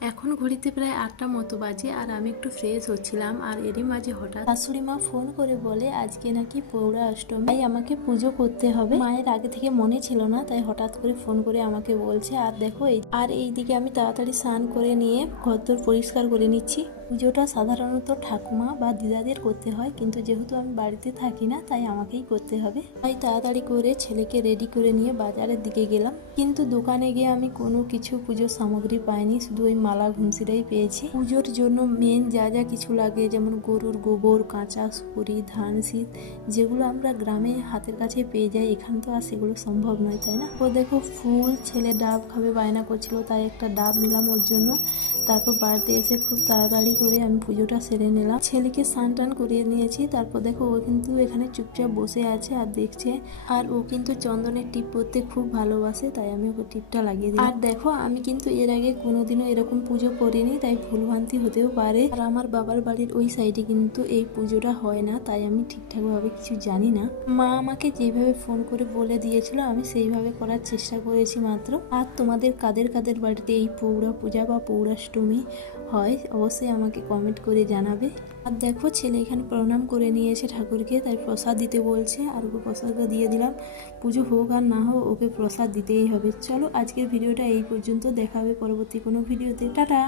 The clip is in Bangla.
এখন ঘড়িতে প্রায় 8টা মতো বাজে আর আমি একটু ফ্রেশ হচ্ছিলাম। আর এরই মাঝে হঠাৎ শাশুড়ি মা ফোন করে বলে আজকে নাকি পৌরা অষ্টমী, তাই আমাকে পুজো করতে হবে। মায়ের আগে থেকে মনে ছিল না, তাই হঠাৎ করে ফোন করে আমাকে বলছে। আর দেখো এইদিকে আমি তাড়াতাড়ি স্নান করে নিয়ে ঘরদোর পরিষ্কার করে নিচ্ছি। পুজোটা সাধারণত ঠাকুমা বা দিদাদের করতে হয়, কিন্তু যেহেতু আমি বাড়িতে থাকি না তাই আমাকেই করতে হবে। তাই তাড়াতাড়ি করে ছেলেকে রেডি করে নিয়ে বাজারের দিকে গেলাম, কিন্তু দোকানে গিয়ে আমি কোনো কিছু পুজোর সামগ্রী পাইনি, শুধু ওই মালা ঘুমসিটাই পেয়েছি। পুজোর জন্য মেন যা যা কিছু লাগে, যেমন গরুর গোবর, কাঁচা সুপুরি, ধান শীত, যেগুলো আমরা গ্রামে হাতের কাছে পেয়ে যাই, এখানে তো আর সেগুলো সম্ভব নয়, তাই না? ও দেখো ফুল, ছেলে ডাব খাবে বায়না করছিল, তাই একটা ডাব নিলাম ওর জন্য। তারপর বাড়িতে এসে খুব তাড়াতাড়ি করে আমি পুজোটা সেরে নিলাম। ছেলেকে স্নান টান করিয়ে নিয়েছি। তারপর দেখো ও কিন্তু এখানে চুপচাপ বসে আছে আর দেখছে। আর ও কিন্তু চন্দনের টিপ পরতে খুব ভালোবাসে, তাই আমি ওকে টিপটা লাগিয়ে দিই। আর দেখো আমি কিন্তু এর আগে কোনোদিনও এরকম পুজো করিনি, তাই ভুলভ্রান্তি হতেও পারে। আর আমার বাবার বাড়ির ওই সাইডে কিন্তু এই পুজোটা হয় না, তাই আমি ঠিকঠাক ভাবে কিছু জানি না। মা আমাকে যেভাবে ফোন করে বলে দিয়েছিল আমি সেইভাবে করার চেষ্টা করেছি মাত্র। আর তোমাদের কাদের কাদের বাড়িতে এই পৌরা পূজা বা পৌরাষ্টমী হয় অবশ্যই আমাকে কমেন্ট করে জানাবে। আর দেখো ছেলে এখানে প্রণাম করে নিয়েছে ঠাকুরকে, তাই প্রসাদ দিতে বলছে আর ওকে প্রসাদটা দিয়ে দিলাম। পুজো হোক আর না হোক ওকে প্রসাদ দিতেই হবে। চলো আজকের ভিডিওটা এই পর্যন্ত, দেখা হবে পরবর্তী কোনো ভিডিওতে। টাটা।